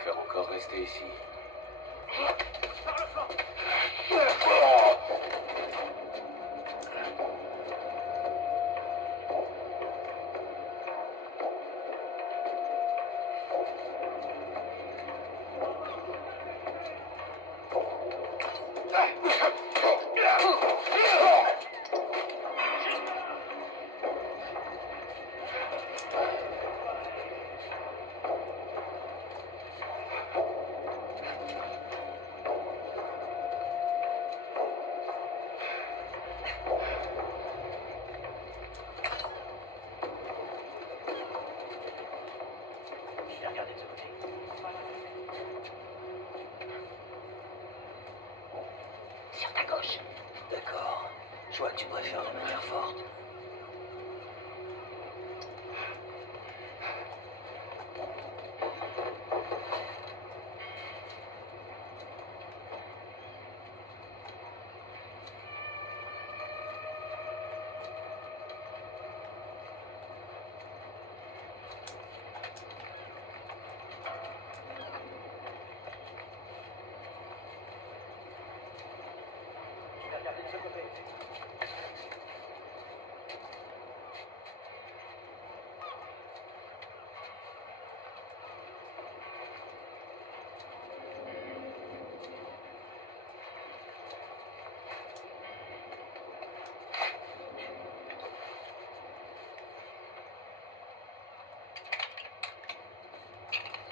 préfère encore rester ici. Par le flanc. Je vais regarder de ce côté. Sur ta gauche. D'accord. Je vois que tu préfères la manière forte. Je vais regarder de ce côté.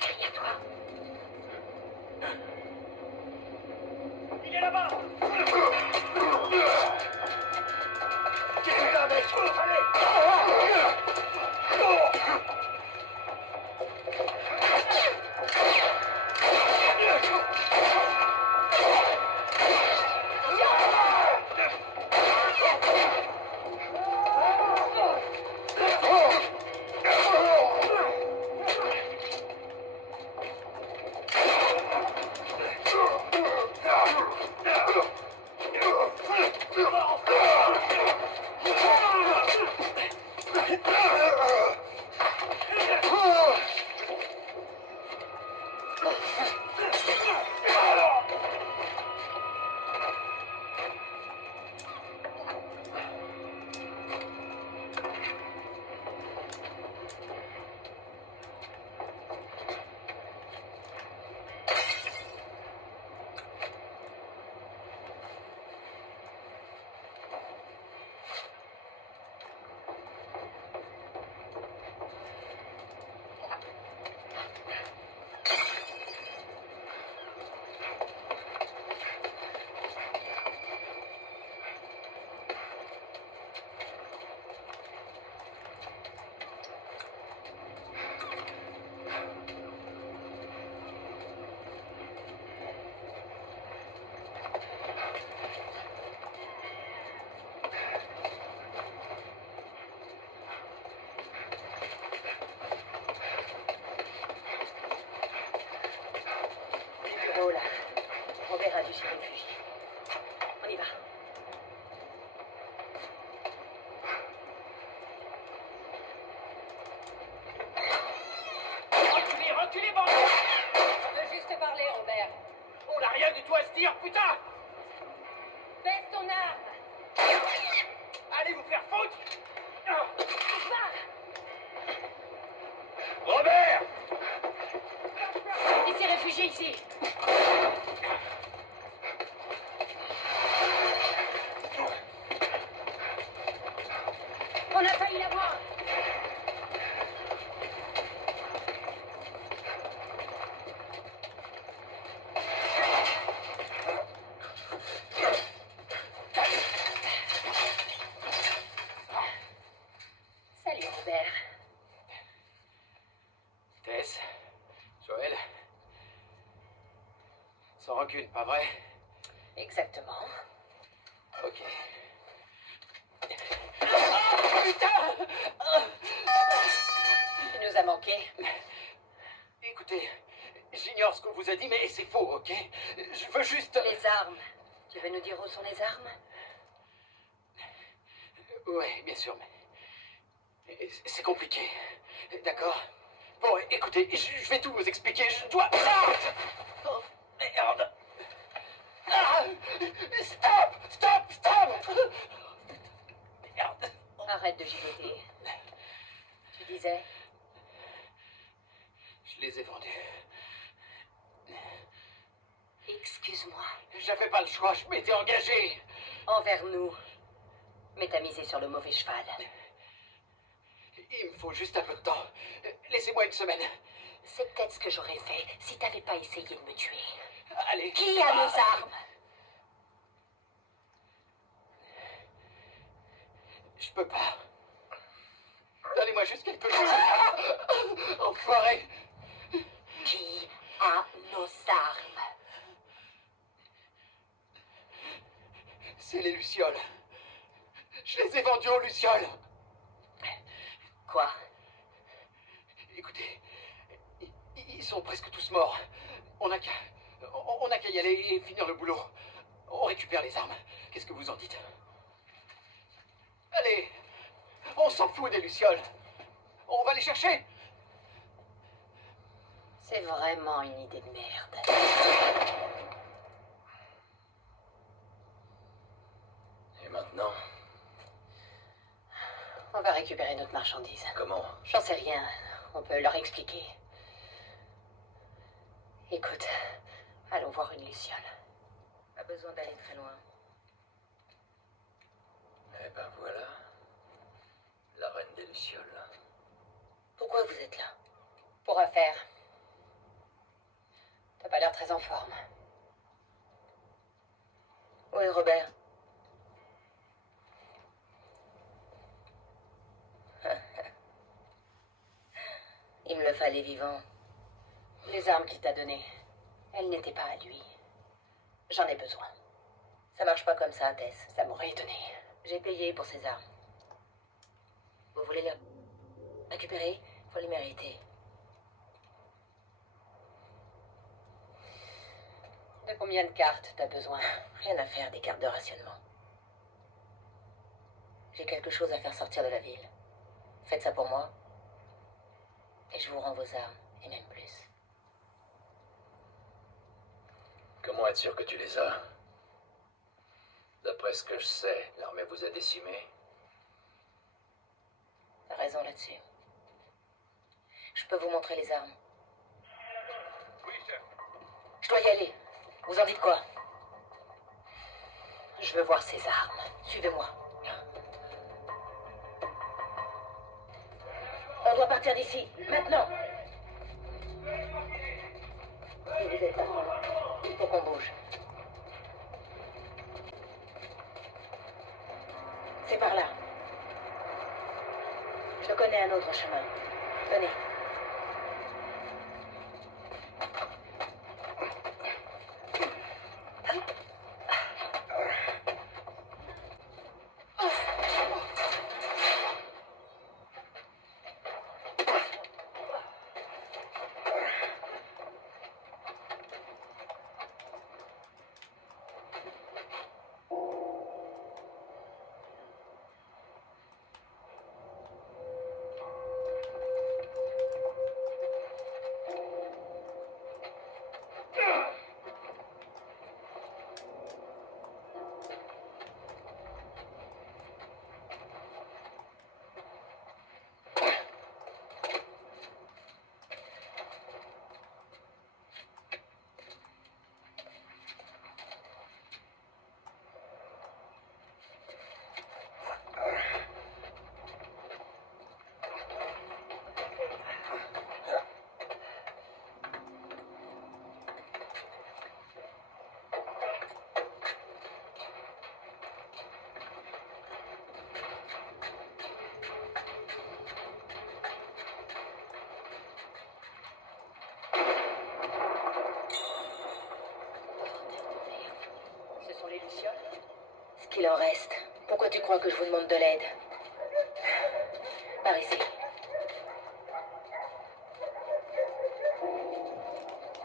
Derrière toi. Il est là-bas. Qu'est-ce là, mec? Allez! Bureau là. Robert a dû s'y réfugier. On y va. Reculez, reculez, bande. Je veux juste parler, Robert. On n'a rien du tout à se dire, putain. Baisse ton arme. Allez vous faire foutre. Va. Robert! Il s'est réfugié ici. On a failli l'avoir. Salut, Robert. Tess? Joël? Sans rancune, pas vrai? Exactement. Ok. Tu nous as manqué. Écoutez, j'ignore ce qu'on vous a dit, mais c'est faux, ok? Je veux juste... Les armes. Tu veux nous dire où sont les armes? Ouais, bien sûr, mais... c'est compliqué. D'accord? Bon, écoutez, je vais tout vous expliquer. Je dois... Ah! Excuse-moi. J'avais pas le choix, je m'étais engagé. Envers nous. Mais t'as misé sur le mauvais cheval. Il me faut juste un peu de temps. Laissez-moi une semaine. C'est peut-être ce que j'aurais fait si t'avais pas essayé de me tuer. Allez. Qui a nos armes? Je peux pas. Donnez-moi juste quelque chose. Enfoiré. Qui a nos armes? C'est les lucioles. Je les ai vendues aux lucioles. Quoi? Écoutez, ils sont presque tous morts. On n'a qu'à y aller et finir le boulot. On récupère les armes. Qu'est-ce que vous en dites? Allez, on s'en fout des lucioles. On va les chercher. C'est vraiment une idée de merde. Et maintenant, On va récupérer notre marchandise. comment? J'en sais rien. On peut leur expliquer. Écoute, allons voir une luciole. Pas besoin d'aller très loin. Eh ben voilà. La reine des lucioles. Pourquoi vous êtes là? Pour affaire. T'as pas l'air très en forme. Où est Robert? Il me le fallait vivant. Les armes qu'il t'a données, elles n'étaient pas à lui. J'en ai besoin. Ça marche pas comme ça, Tess. Ça m'aurait étonné. J'ai payé pour ces armes. Vous voulez les récupérer? Faut les mériter. De combien de cartes t'as besoin? Rien à faire des cartes de rationnement. J'ai quelque chose à faire sortir de la ville. Faites ça pour moi. Et je vous rends vos armes, et même plus. Comment être sûr que tu les as? D'après ce que je sais, l'armée vous a décimés. T'as raison là-dessus. Je peux vous montrer les armes. Oui, chef. Je dois y aller. Vous en dites quoi? Je veux voir ces armes. Suivez-moi. On doit partir d'ici, maintenant. Si vous êtes là, il faut qu'on bouge. C'est par là. Je connais un autre chemin. Venez. Ce qu'il en reste. Pourquoi tu crois que je vous demande de l'aide? Par ici.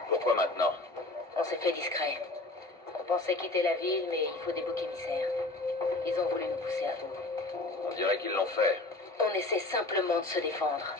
Pourquoi maintenant? On s'est fait discret. On pensait quitter la ville, mais il faut des boucs émissaires. Ils ont voulu nous pousser à bout. On dirait qu'ils l'ont fait. On essaie simplement de se défendre.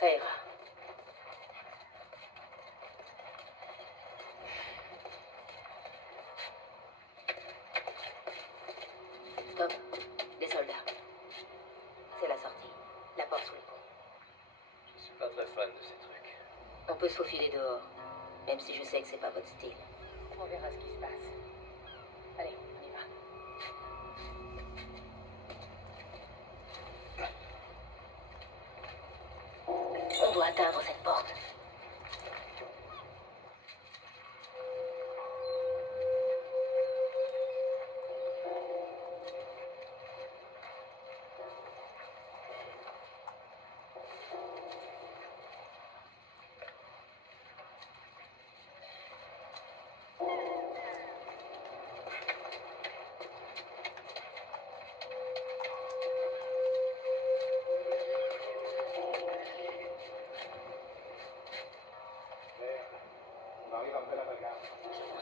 Ça ira. Stop. Des soldats. C'est la sortie. La porte sous le pont. Je suis pas très fan de ces trucs. On peut se faufiler dehors, même si je sais que c'est pas votre style. On verra ce qui se passe. Allez, on y va. On doit atteindre cette porte.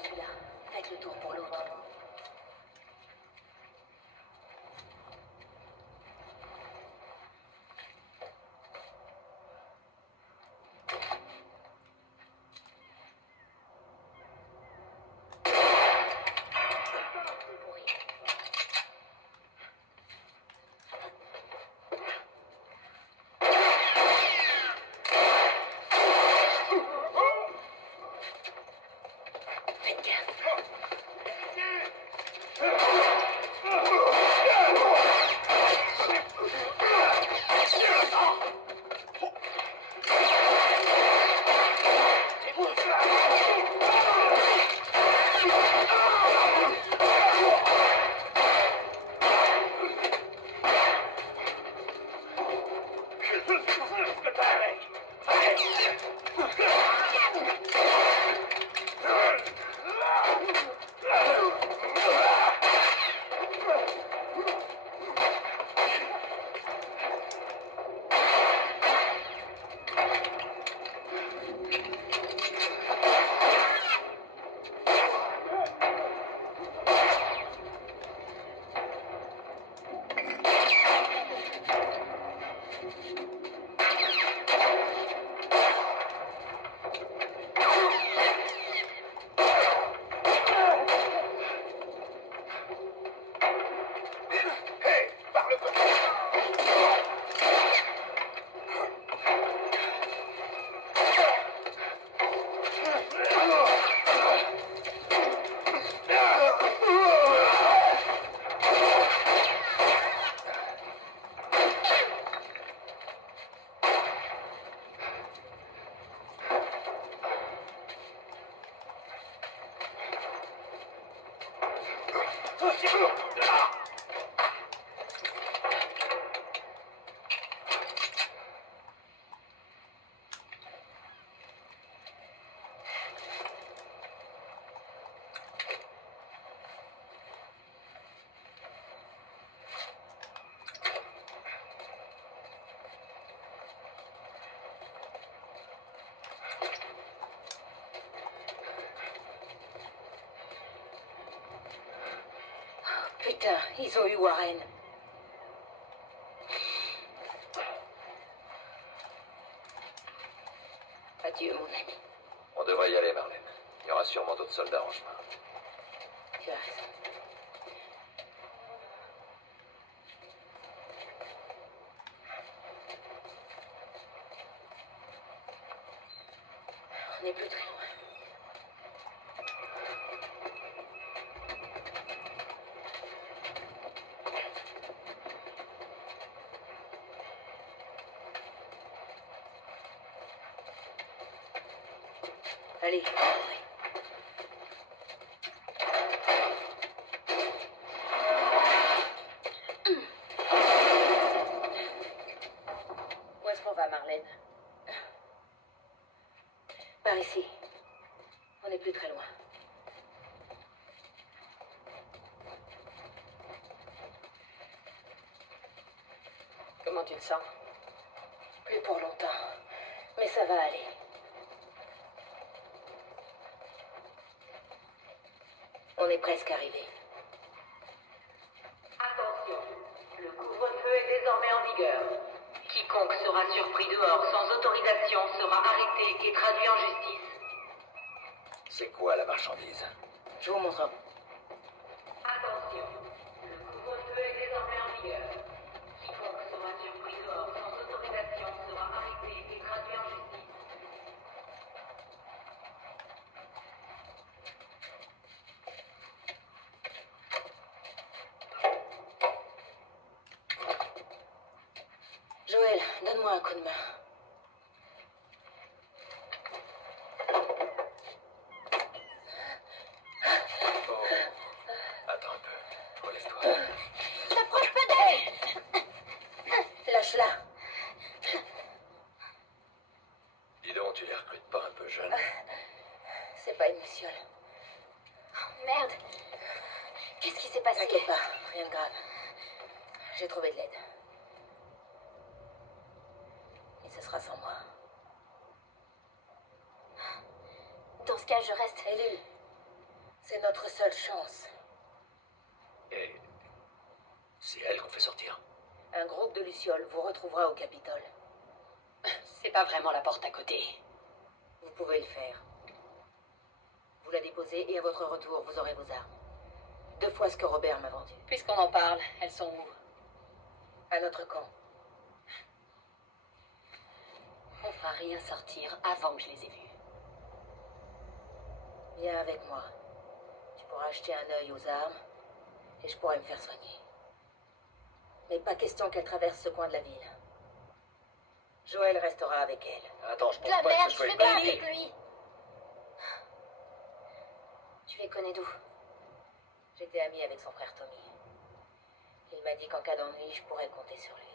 Je suis là. Faites le tour pour l'autre. Faites gaffe. Putain, ils ont eu Warren. Adieu, mon ami. On devrait y aller, Marlène. Il y aura sûrement d'autres soldats en chemin. Tu as raison. On n'est plus très loin. Allez. Où est-ce qu'on va, Marlène? Par ici. On n'est plus très loin. Comment tu te sens? Plus pour longtemps. Mais ça va aller. On est presque arrivé. Attention, le couvre-feu est désormais en vigueur. Quiconque Quiconque sera surpris dehors sans autorisation sera arrêté et traduit en justice. C'est quoi la marchandise? Je vous montre. Attention, le couvre-feu est désormais en vigueur. Quiconque sera surpris dehors sans autorisation sera arrêté et traduit en justice. Joël, donne-moi un coup de main. Oh. Attends un peu. Relève-toi. T'approches pas d'elle! Lâche-la. Dis donc, tu les recrutes pas un peu jeunes? C'est pas une luciole. Merde. Qu'est-ce qui s'est passé? T'inquiète pas, rien de grave. J'ai trouvé de l'aide. Mais ce sera sans moi. Dans ce cas, je reste. Ellie, c'est notre seule chance. Et c'est elle qu'on fait sortir. Un groupe de lucioles vous retrouvera au Capitole. C'est pas vraiment la porte à côté. Vous pouvez le faire. Vous la déposez et à votre retour, vous aurez vos armes. 2 fois ce que Robert m'a vendu. Puisqu'on en parle, elles sont où? À notre camp. On fera rien sortir avant que je les ai vues. Viens avec moi. Tu pourras acheter un œil aux armes et je pourrai me faire soigner. Mais pas question qu'elle traverse ce coin de la ville. Joël restera avec elle. Attends, je pense La pas merde, que ce je soit vais une pas bonne avec idée. lui. Tu les connais d'où? J'étais amie avec son frère Tommy. Il m'a dit qu'en cas d'ennui, je pourrais compter sur lui.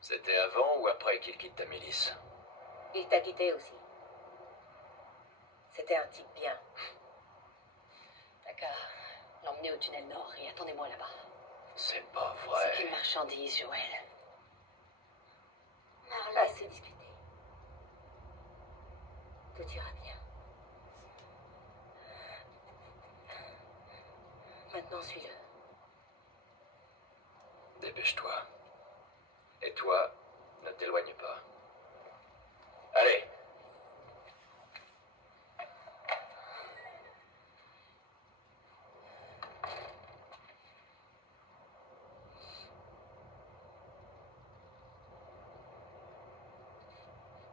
C'était avant ou après qu'il quitte ta milice? Il t'a quitté aussi. C'était un type bien. D'accord. L'emmener au tunnel nord et attendez-moi là-bas. C'est pas C'est vrai. qu'une marchandise, Joël. Marlène. Assez discuté. Tout ira bien. Maintenant, suis-le. Dépêche-toi. Et toi, ne t'éloigne pas. Allez,